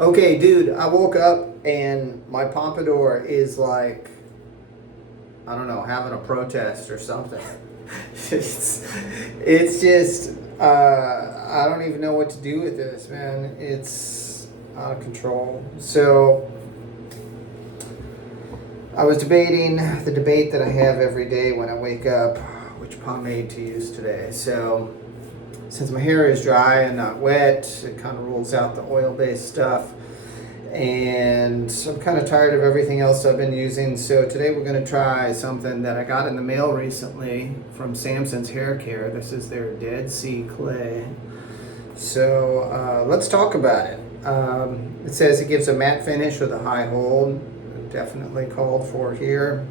Okay, dude, I woke up and my pompadour is like, I don't know, having a protest or something. it's just, I don't even know what to do with this, man. It's out of control. So, I was debating the debate that I have every day when I wake up, which pomade to use today. So, since my hair is dry and not wet, it kind of rules out the oil-based stuff. And I'm kind of tired of everything else I've been using. So today we're going to try something that I got in the mail recently from Samson's Haircare. This is their Dead Sea Clay. So let's talk about it. It says it gives a matte finish with a high hold. Definitely called for here.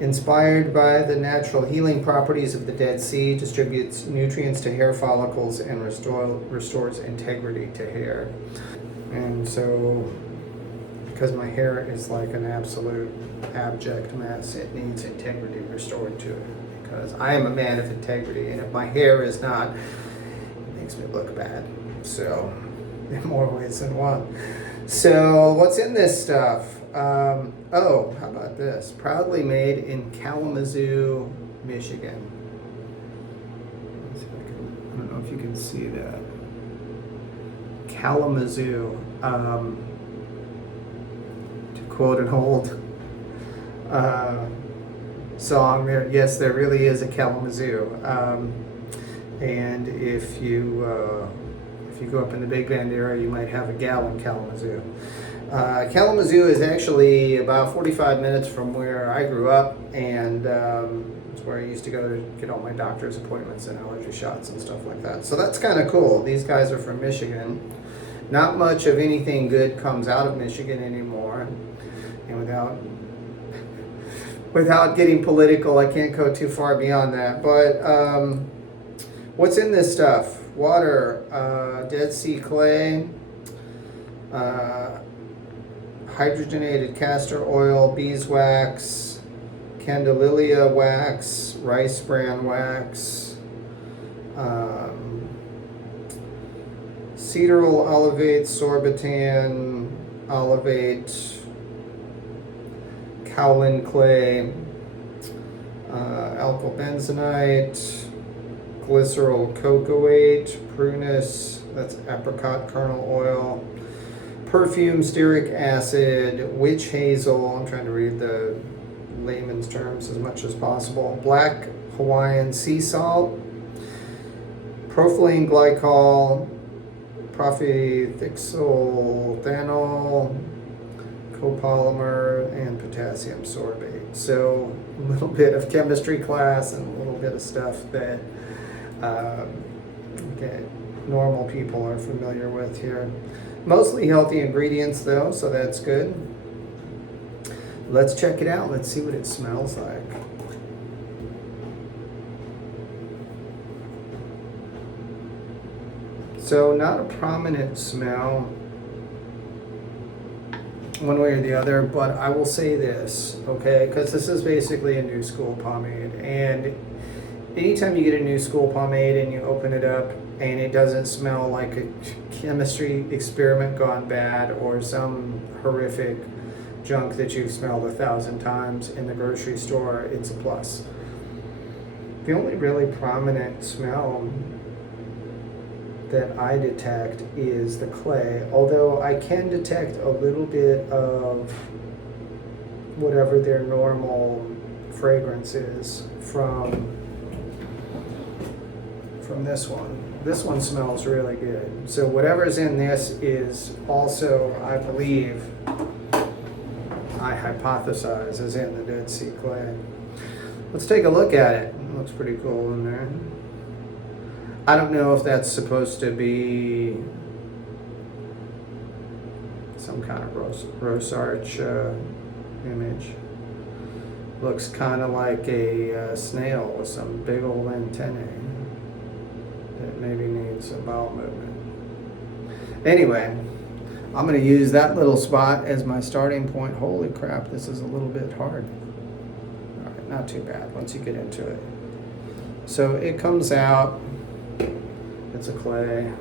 Inspired by the natural healing properties of the Dead Sea, distributes nutrients to hair follicles and restores integrity to hair. And so, because my hair is like an absolute abject mess, it needs integrity restored to it. Because I am a man of integrity, and if my hair is not, it makes me look bad. So, in more ways than one. So, what's in this stuff? Oh, how about this? Proudly made in Kalamazoo, Michigan. I don't know if you can see that. Kalamazoo. To quote an old song, yes, there really is a Kalamazoo. And if you go up in the Big Bend area, you might have a gal in Kalamazoo. Kalamazoo is actually about 45 minutes from where I grew up, and it's where I used to go to get all my doctor's appointments and allergy shots and stuff like that. So that's kind of cool. These guys are from Michigan. Not much of anything good comes out of Michigan anymore. And without getting political, I can't go too far beyond that. But what's in this stuff? Water, Dead Sea clay, hydrogenated castor oil, beeswax, candelilla wax, rice bran wax, cedarol olivate, sorbitan olivate, kaolin clay, alkyl bentonite, glycerol cocoate, prunus, that's apricot kernel oil, perfume stearic acid, witch hazel, I'm trying to read the layman's terms as much as possible, black Hawaiian sea salt, propylene glycol, profethixolthanol, copolymer, and potassium sorbate. So a little bit of chemistry class and a little bit of stuff that normal people are familiar with here. Mostly healthy ingredients though, so that's good. Let's check it out. Let's see what it smells like. So not a prominent smell one way or the other, but I will say this, okay, because this is basically a new school pomade, and anytime you get a new school pomade and you open it up and it doesn't smell like a chemistry experiment gone bad or some horrific junk that you've smelled 1,000 times in the grocery store, it's a plus. The only really prominent smell that I detect is the clay, although I can detect a little bit of whatever their normal fragrance is from this one. This one smells really good. So whatever's in this is also, I believe, I hypothesize, is in the Dead Sea clay. Let's take a look at it. It looks pretty cool in there. I don't know if that's supposed to be some kind of Rose Arch image. Looks kind of like a snail with some big old antennae that maybe needs a bowel movement. Anyway, I'm going to use that little spot as my starting point. Holy crap, this is a little bit hard. All right, not too bad once you get into it. So it comes out, it's a clay.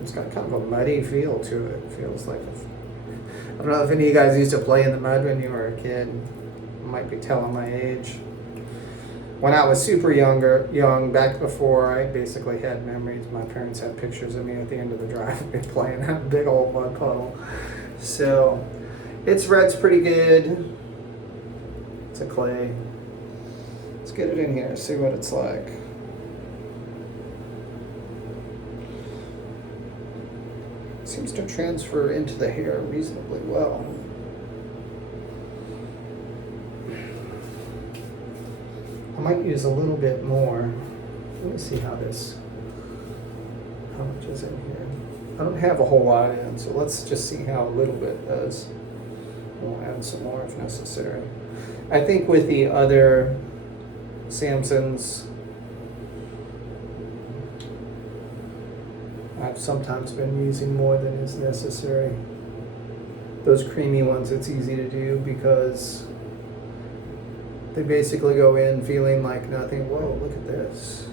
It's got kind of a muddy feel to it. It feels like I don't know if any of you guys used to play in the mud when you were a kid. I might be telling my age. When I was super young, back before I basically had memories, my parents had pictures of me at the end of the driveway playing in a big old mud puddle. So, its red's pretty good. It's a clay. Let's get it in here, see what it's like. Seems to transfer into the hair reasonably well. I might use a little bit more. Let me see how much is in here. I don't have a whole lot in, so let's just see how a little bit does. We'll add some more if necessary. I think with the other Samsons, I've sometimes been using more than is necessary. Those creamy ones, it's easy to do because they basically go in feeling like nothing. Whoa, look at this.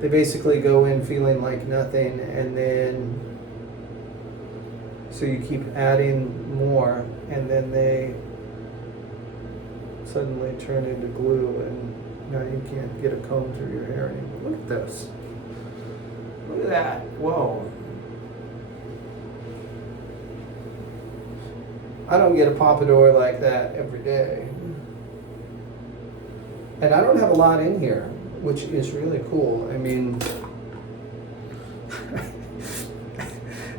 They basically go in feeling like nothing, and then so you keep adding more, and then they suddenly turn into glue, and now you can't get a comb through your hair anymore. Look at this. Look at that. Whoa. I don't get a pompadour like that every day. And I don't have a lot in here, which is really cool. I mean,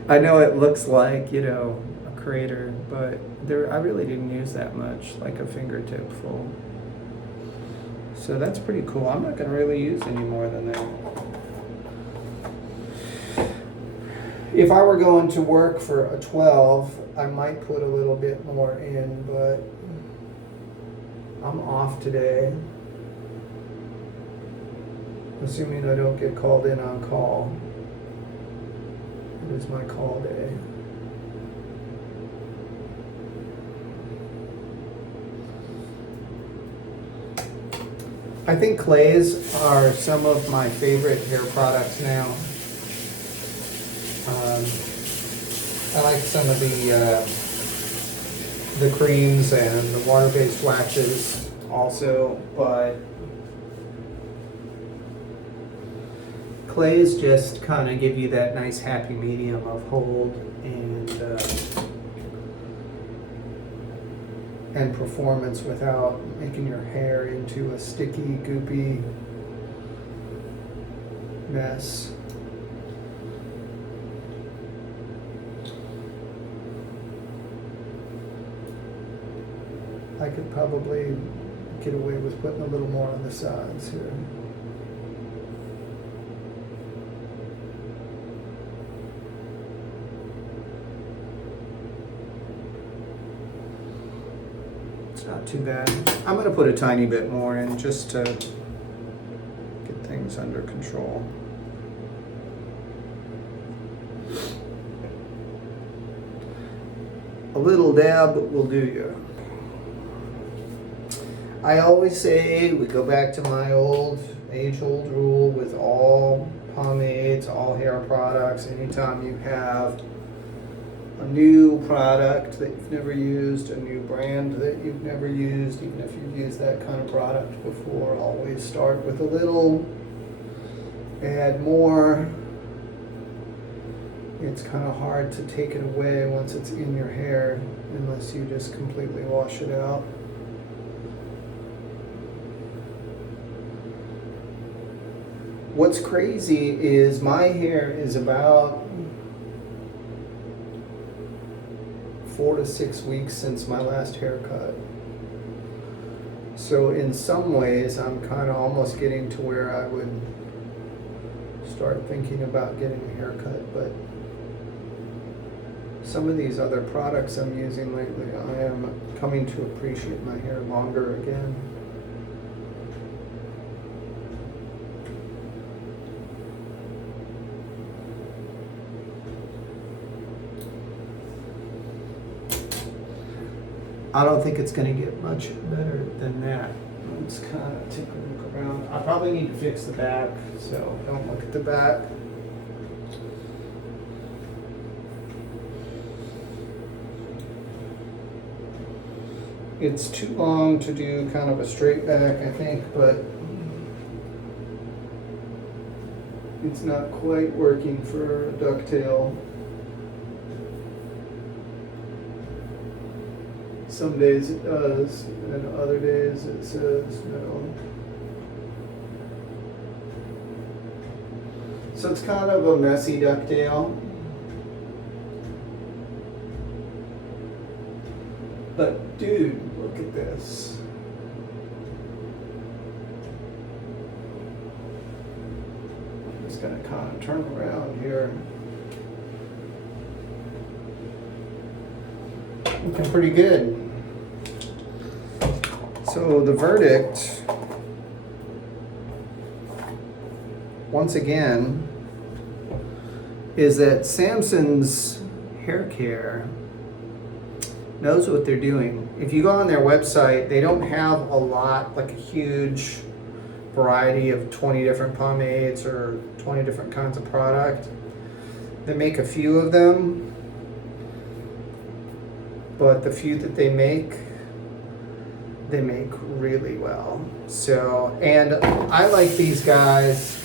I know it looks like, a crater, but I really didn't use that much, like a fingertip full. So that's pretty cool. I'm not going to really use any more than that. If I were going to work for a 12, I might put a little bit more in, but I'm off today. Assuming I don't get called in on call. It is my call day. I think clays are some of my favorite hair products now. I like some of the creams and the water-based waxes also, but clays just kind of give you that nice happy medium of hold and performance without making your hair into a sticky, goopy mess. I could probably get away with putting a little more on the sides here. It's not too bad. I'm going to put a tiny bit more in just to get things under control. A little dab will do you. I always say we go back to my age-old rule with all pomades, all hair products. Anytime you have a new product that you've never used, a new brand that you've never used, even if you've used that kind of product before, always start with a little, add more. It's kind of hard to take it away once it's in your hair unless you just completely wash it out. What's crazy is my hair is about 4 to 6 weeks since my last haircut. So in some ways, I'm kind of almost getting to where I would start thinking about getting a haircut, but some of these other products I'm using lately, I am coming to appreciate my hair longer again. I don't think it's going to get much better than that. Let's kind of take a look around. I probably need to fix the back, so don't look at the back. It's too long to do kind of a straight back, I think, but it's not quite working for a ducktail. Some days it does, and other days it says no. So it's kind of a messy ducktail. But dude, look at this. I'm just gonna kind of turn around here. Looking pretty good. So the verdict, once again, is that Samson's Haircare knows what they're doing. If you go on their website, they don't have a lot, like a huge variety of 20 different pomades or 20 different kinds of product. They make a few of them, but the few that they make really well. So, and I like these guys.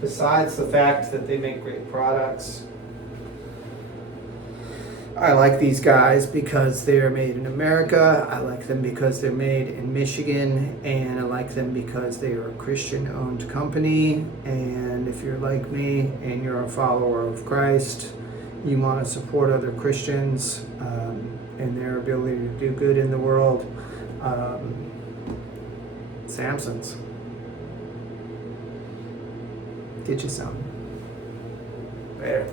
Besides the fact that they make great products, I like these guys because they're made in America. I like them because they're made in Michigan, and I like them because they are a Christian-owned company. And if you're like me and you're a follower of Christ, you want to support other Christians and their ability to do good in the world, Samson's. Get you some. Later.